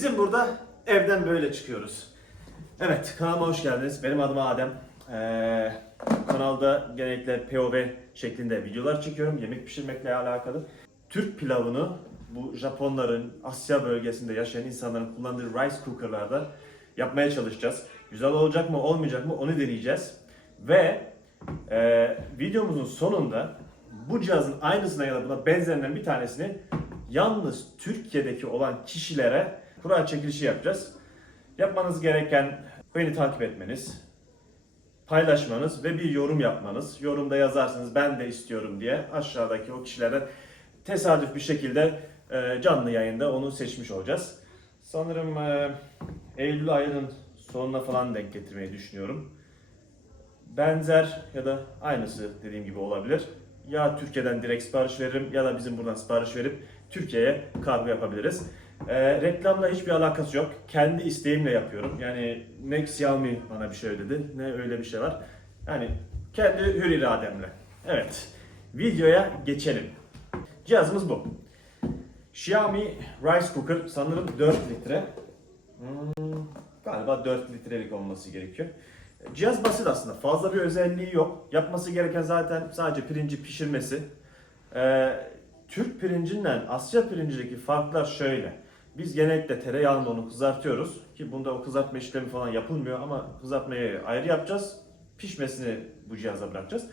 Bizim burada evden böyle çıkıyoruz. Evet, kanalıma hoş geldiniz. Benim adım Adem. Kanalda genellikle POV şeklinde videolar çekiyorum. Yemek pişirmekle alakalı. Türk pilavını bu Japonların, Asya bölgesinde yaşayan insanların kullandığı rice cooker'larda yapmaya çalışacağız. Güzel olacak mı, olmayacak mı onu deneyeceğiz. Ve videomuzun sonunda bu cihazın aynısına ya da buna benzerinden bir tanesini yalnız Türkiye'deki olan kişilere kura çekilişi yapacağız. Yapmanız gereken beni takip etmeniz, paylaşmanız ve bir yorum yapmanız. Yorumda yazarsınız ben de istiyorum diye aşağıdaki o kişilerden tesadüf bir şekilde canlı yayında onu seçmiş olacağız. Sanırım Eylül ayının sonuna falan denk getirmeyi düşünüyorum. Benzer ya da aynısı dediğim gibi olabilir. Ya Türkiye'den direkt sipariş veririm ya da bizim buradan sipariş verip Türkiye'ye kargo yapabiliriz. Reklamla hiçbir alakası yok. Kendi isteğimle yapıyorum. Yani ne Xiaomi bana bir şey dedi ne öyle bir şey var. Yani kendi hür irademle. Evet. Videoya geçelim. Cihazımız bu. Xiaomi Rice Cooker sanırım 4 litre. Galiba 4 litrelik olması gerekiyor. Cihaz basit aslında. Fazla bir özelliği yok. Yapması gereken zaten sadece pirinci pişirmesi. Türk pirincinden Asya pirincindeki farklar şöyle. Biz genellikle tereyağında onu kızartıyoruz. Ki bunda o kızartma işlemi falan yapılmıyor ama kızartmayı ayrı yapacağız. Pişmesini bu cihaza bırakacağız.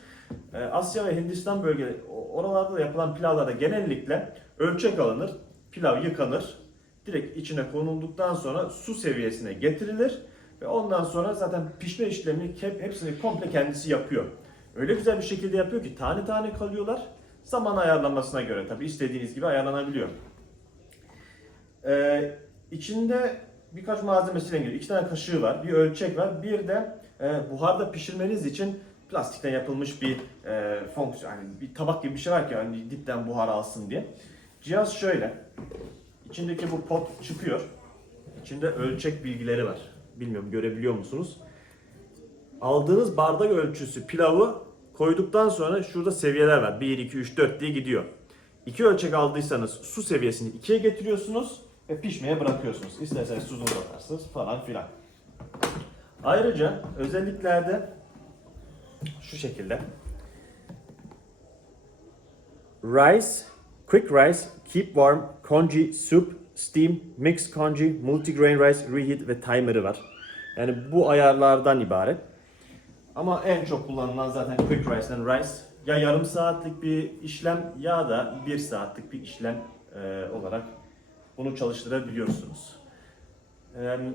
Asya ve Hindistan bölgeleri, oralarda da yapılan pilavlarda genellikle ölçek alınır. Pilav yıkanır. Direkt içine konulduktan sonra su seviyesine getirilir. Ve ondan sonra zaten pişme işlemini hepsini komple kendisi yapıyor. Öyle güzel bir şekilde yapıyor ki tane tane kalıyorlar. Zaman ayarlamasına göre tabi istediğiniz gibi ayarlanabiliyor. İçinde birkaç malzemesiyle geliyor. 2 tane kaşığı var, bir ölçek var. Bir de buharda pişirmeniz için plastikten yapılmış bir fonksiyon. Yani bir tabak gibi bir şey var ki hani dipten buhar alsın diye. Cihaz şöyle. İçindeki bu pot çıkıyor. İçinde ölçek bilgileri var. Bilmiyorum görebiliyor musunuz? Aldığınız bardak ölçüsü pilavı koyduktan sonra şurada seviyeler var. 1, 2, 3, 4 diye gidiyor. 2 ölçek aldıysanız su seviyesini 2'ye getiriyorsunuz ve pişmeye bırakıyorsunuz. İsterseniz tuzunu atarsınız falan filan. Ayrıca özelliklerde şu şekilde. Rice, quick rice, keep warm, congee, soup, steam, mixed congee, multigrain rice, reheat ve timer'ı var. Yani bu ayarlardan ibaret. Ama en çok kullanılan zaten quick rice'den rice. Ya yarım saatlik bir işlem ya da 1 saatlik bir işlem olarak bunu çalıştırabiliyorsunuz.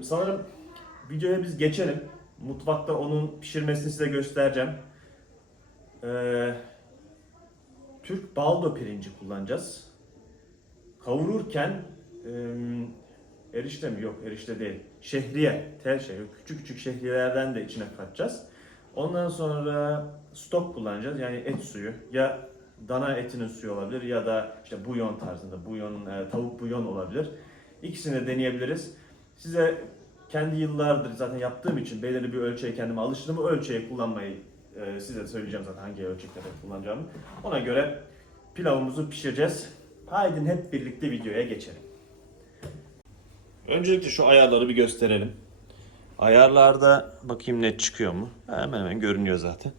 Sanırım videoya biz geçelim. Mutfakta onun pişirmesini size göstereceğim. Türk baldo pirinci kullanacağız. Kavururken erişte mi? Yok erişte değil. Şehriye, tel şehriye. Küçük küçük şehriyelerden de içine katacağız. Ondan sonra stok kullanacağız. Yani et suyu. Ya dana etinin suyu olabilir ya da işte buyon tarzında. Buyon, tavuk buyon olabilir. İkisini de deneyebiliriz. Size kendi yıllardır zaten yaptığım için belirli bir ölçüye kendime alıştım. O ölçüye kullanmayı size söyleyeceğim zaten hangi ölçeklerde kullanacağımı. Ona göre pilavımızı pişireceğiz. Haydi hep birlikte videoya geçelim. Öncelikle şu ayarları bir gösterelim. Ayarlarda bakayım net çıkıyor mu? Hemen hemen görünüyor zaten.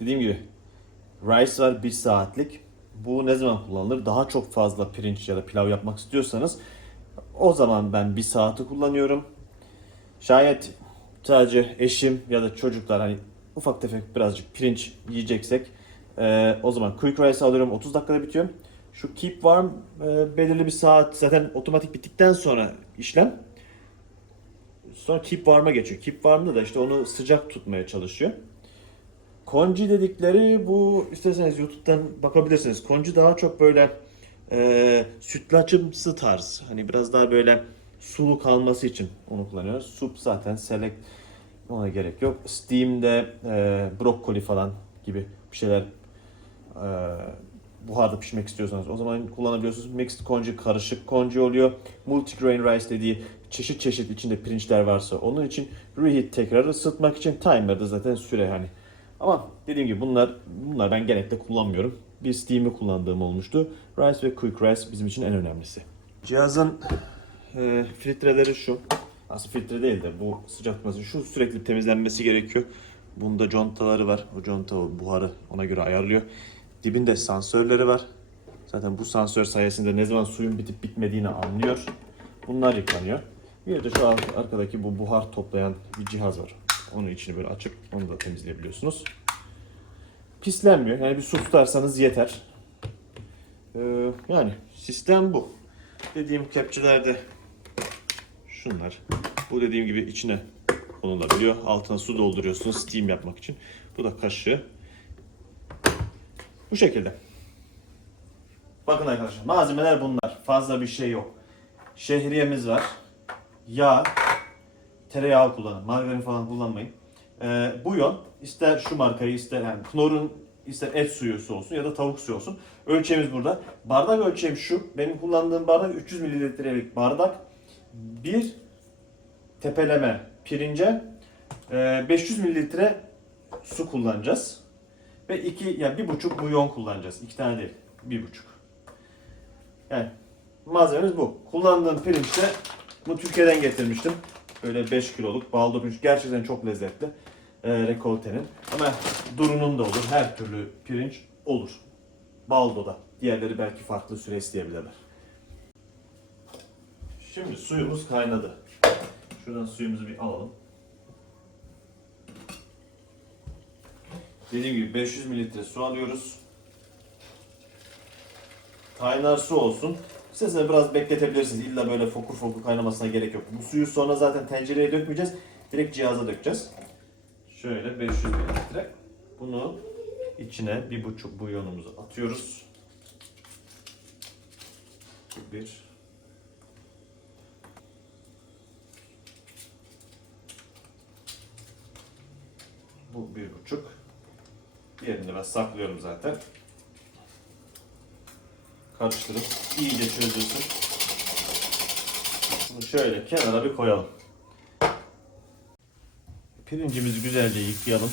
Dediğim gibi rice var 1 saatlik. Bu ne zaman kullanılır? Daha çok fazla pirinç ya da pilav yapmak istiyorsanız o zaman ben 1 saati kullanıyorum. Şayet sadece eşim ya da çocuklar hani ufak tefek birazcık pirinç yiyeceksek o zaman quick rice alıyorum 30 dakikada bitiyor. Şu keep warm belirli bir saat zaten otomatik bittikten sonra işlem. Sonra keep warm'a geçiyor. Keep warm'da da işte onu sıcak tutmaya çalışıyor. Congee dedikleri bu isterseniz YouTube'dan bakabilirsiniz. Congee daha çok böyle sütlaçımsı tarz. Hani biraz daha böyle sulu kalması için onu kullanıyoruz. Soup zaten select ona gerek yok. Steam'de brokkoli falan gibi bir şeyler buharda pişirmek istiyorsanız o zaman kullanabiliyorsunuz. Mixed congee karışık congee oluyor. Multigrain rice dediği çeşit çeşit içinde pirinçler varsa onun için reheat tekrar ısıtmak için timer'da zaten süre hani. Ama dediğim gibi bunlar ben genellikle kullanmıyorum. Bir Steam'i kullandığım olmuştu. Rice ve quick rice bizim için en önemlisi. Cihazın Filtreleri şu. Aslında filtre değil de bu sıcak tutması şu, sürekli temizlenmesi gerekiyor. Bunda contaları var. O conta buharı ona göre ayarlıyor. Dibinde sensörleri var. Zaten bu sensör sayesinde ne zaman suyun bitip bitmediğini anlıyor. Bunlar yıkanıyor. Bir de şu arkadaki bu buhar toplayan bir cihaz var. Onun içini böyle açıp onu da temizleyebiliyorsunuz. Pislenmiyor. Yani bir su tutarsanız yeter. Yani sistem bu. Dediğim kepçelerde şunlar. Bu dediğim gibi içine konulabiliyor. Altına su dolduruyorsunuz steam yapmak için. Bu da kaşığı. Bu şekilde. Bakın arkadaşlar, malzemeler bunlar. Fazla bir şey yok. Şehriyemiz var. Yağ, tereyağı kullanın. Margarin falan kullanmayın. Buyon, ister şu markayı, ister yani Knorr'un, ister et suyu olsun ya da tavuk suyu olsun. Ölçeğimiz burada. Bardak ölçeğim şu. Benim kullandığım bardak 300 mililitrelik bardak. Bir tepeleme pirince 500 mililitre su kullanacağız. Ve yani 1,5 buyon kullanacağız. 2 tane değil. 1,5. Yani malzememiz bu. Kullandığım pirinç de bunu Türkiye'den getirmiştim. Böyle 5 kiloluk baldo pirinç. Gerçekten çok lezzetli. Rekolte'nin. Ama durunun da olur. Her türlü pirinç olur. Baldo'da. Diğerleri belki farklı süre isteyebilirler. Şimdi suyumuz kaynadı. Şuradan suyumuzu bir alalım. Dediğim gibi 500 mililitre su alıyoruz. Kaynar su olsun. İsterseniz biraz bekletebilirsiniz. İlla böyle fokur fokur kaynamasına gerek yok. Bu suyu sonra zaten tencereye dökmeyeceğiz. Direkt cihaza dökeceğiz. Şöyle 500 mililitre. Bunu içine 1,5 bulyonumuzu atıyoruz. Bir. Bu 1,5. Diğerini de ben saklıyorum zaten. Karıştırıp iyice çözülsün. Bunu şöyle kenara bir koyalım. Pirincimizi güzelce yıkayalım.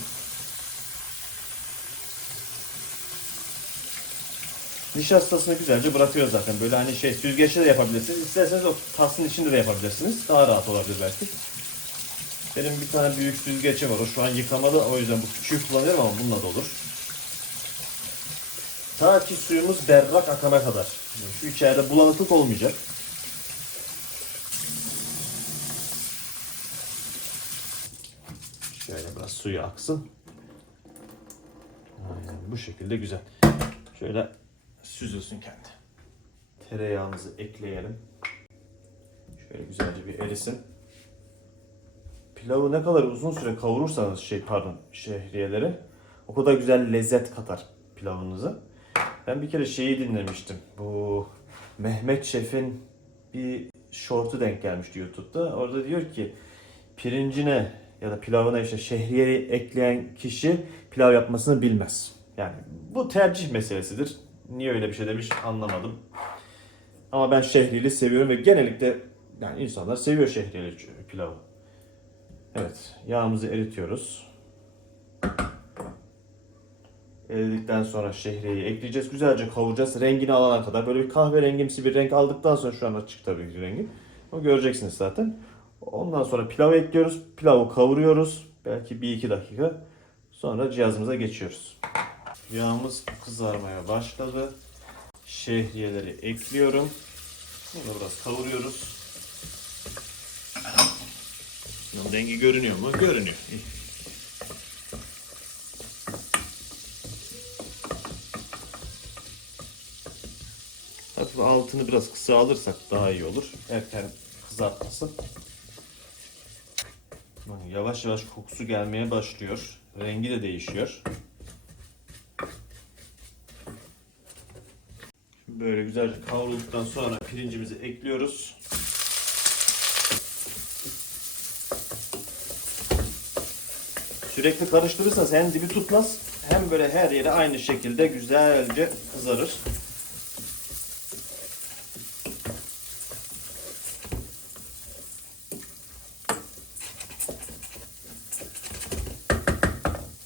Nişastasını güzelce bırakıyor zaten. Böyle hani süzgeçte de yapabilirsiniz. İsterseniz o tasın içinde de yapabilirsiniz. Daha rahat olabilir belki. Benim bir tane büyük süzgeci var. O şu an yıkamalı. O yüzden bu küçüğü kullanıyorum ama bununla da olur. Ta ki suyumuz berrak akana kadar. Şu içeride bulanıklık olmayacak. Şöyle biraz suyu aksın. Aynen bu şekilde güzel. Şöyle süzülsün kendi. Tereyağımızı ekleyelim. Şöyle güzelce bir erisin. Pilavı ne kadar uzun süre kavurursanız şehriyeleri o kadar güzel lezzet katar pilavınıza. Ben bir kere dinlemiştim. Bu Mehmet Şef'in bir short'u denk gelmişti YouTube'da. Orada diyor ki pirincine ya da pilavına şehriyeyi ekleyen kişi pilav yapmasını bilmez. Yani bu tercih meselesidir. Niye öyle bir şey demiş anlamadım. Ama ben şehriyeli seviyorum ve genellikle yani insanlar seviyor şehriyeli pilavı. Evet, yağımızı eritiyoruz. Eridikten sonra şehriyeyi ekleyeceğiz. Güzelce kavuracağız. Rengini alana kadar. Böyle bir kahverengimsi bir renk aldıktan sonra şu an açık tabii ki rengi. Onu göreceksiniz zaten. Ondan sonra pilavı ekliyoruz. Pilavı kavuruyoruz. Belki 1-2 dakika. Sonra cihazımıza geçiyoruz. Yağımız kızarmaya başladı. Şehriyeleri ekliyorum. Bunu biraz kavuruyoruz. Rengi görünüyor mu? Görünüyor. Hafif altını biraz kısa alırsak daha iyi olur. Erken kızartmasın. Yavaş yavaş kokusu gelmeye başlıyor. Rengi de değişiyor. Böyle güzelce kavrulduktan sonra pirincimizi ekliyoruz. Sürekli karıştırırsanız hem dibi tutmaz hem böyle her yere aynı şekilde güzelce kızarır.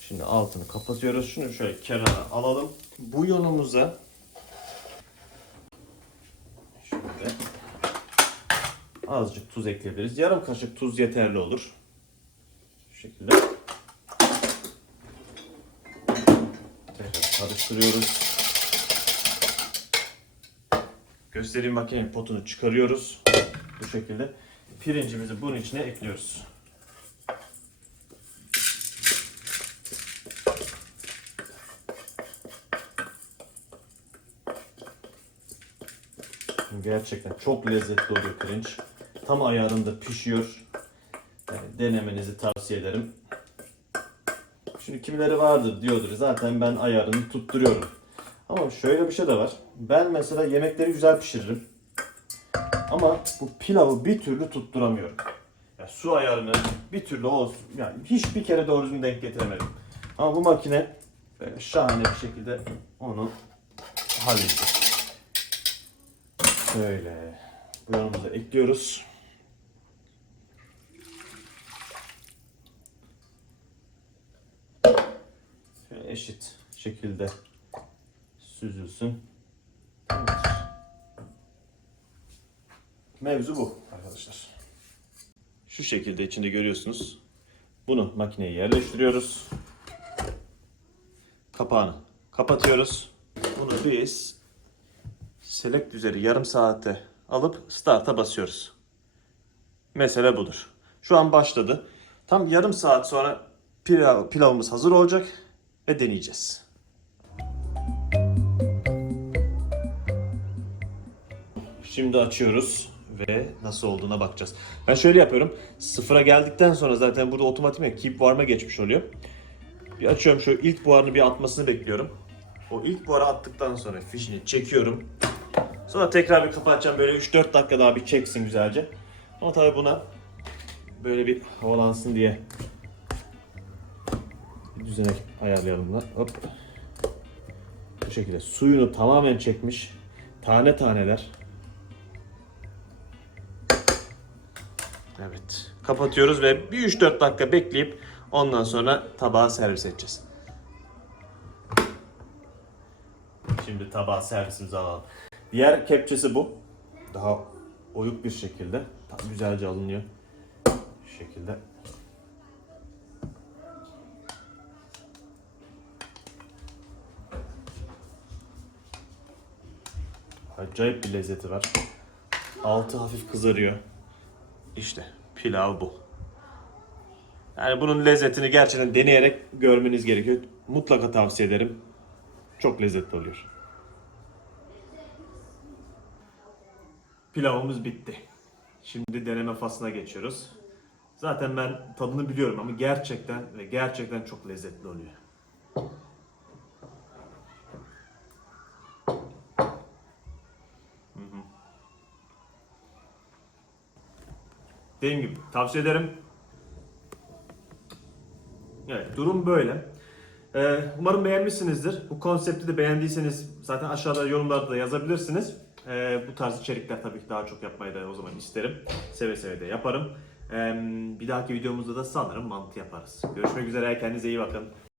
Şimdi altını kapatıyoruz. Şunu şöyle kenara alalım. Bulyonumuza şöyle azıcık tuz ekleyebiliriz. Yarım kaşık tuz yeterli olur. Şu şekilde. Tekrar karıştırıyoruz. Göstereyim, makinenin potunu çıkarıyoruz. Bu şekilde. Pirincimizi bunun içine ekliyoruz. Gerçekten çok lezzetli oluyor pirinç. Tam ayarında pişiyor. Yani denemenizi tavsiye ederim. Şimdi kimileri vardır diyordur, zaten ben ayarını tutturuyorum. Ama şöyle bir şey de var. Ben mesela yemekleri güzel pişiririm. Ama bu pilavı bir türlü tutturamıyorum. Yani su ayarını bir türlü olsun. Yani hiçbir kere doğru düzgün denk getiremedim. Ama bu makine böyle şahane bir şekilde onu halledecek. Şöyle buyurumuzu ekliyoruz. Şöyle eşit şekilde süzülsün. Evet. Mevzu bu arkadaşlar. Şu şekilde içinde görüyorsunuz. Bunu makineye yerleştiriyoruz. Kapağını kapatıyoruz. Bunu biz select üzeri yarım saate alıp start'a basıyoruz. Mesele budur. Şu an başladı. Tam yarım saat sonra pilavımız hazır olacak ve deneyeceğiz. Şimdi açıyoruz ve nasıl olduğuna bakacağız. Ben şöyle yapıyorum. Sıfıra geldikten sonra zaten burada otomatik keep warm'a geçmiş oluyor. Bir açıyorum, şu ilk buharını bir atmasını bekliyorum. O ilk buharı attıktan sonra fişini çekiyorum. Sonra tekrar bir kapatacağım, böyle 3-4 dakika daha bir çeksin güzelce. Ama tabii buna böyle bir havalansın diye bir düzene ayarlayalım bunu. Hop. Bu şekilde suyunu tamamen çekmiş. Tane taneler. Evet. Kapatıyoruz ve bir 3-4 dakika bekleyip ondan sonra tabağa servis edeceğiz. Şimdi tabağa servisimizi alalım. Diğer kepçesi bu. Daha oyuk bir şekilde. Tam güzelce alınıyor. Şu şekilde. Acayip bir lezzeti var. Altı hafif kızarıyor. İşte pilav bu. Yani bunun lezzetini gerçekten deneyerek görmeniz gerekiyor. Mutlaka tavsiye ederim. Çok lezzetli oluyor. Pilavımız bitti. Şimdi deneme faslına geçiyoruz. Zaten ben tadını biliyorum ama gerçekten çok lezzetli oluyor. Dediğim gibi tavsiye ederim. Evet, durum böyle. Umarım beğenmişsinizdir. Bu konsepti de beğendiyseniz zaten aşağıda yorumlarda da yazabilirsiniz. Bu tarz içerikler tabii ki daha çok yapmayı da o zaman isterim. Seve seve de yaparım. Bir dahaki videomuzda da sanırım mantı yaparız. Görüşmek üzere, kendinize iyi bakın.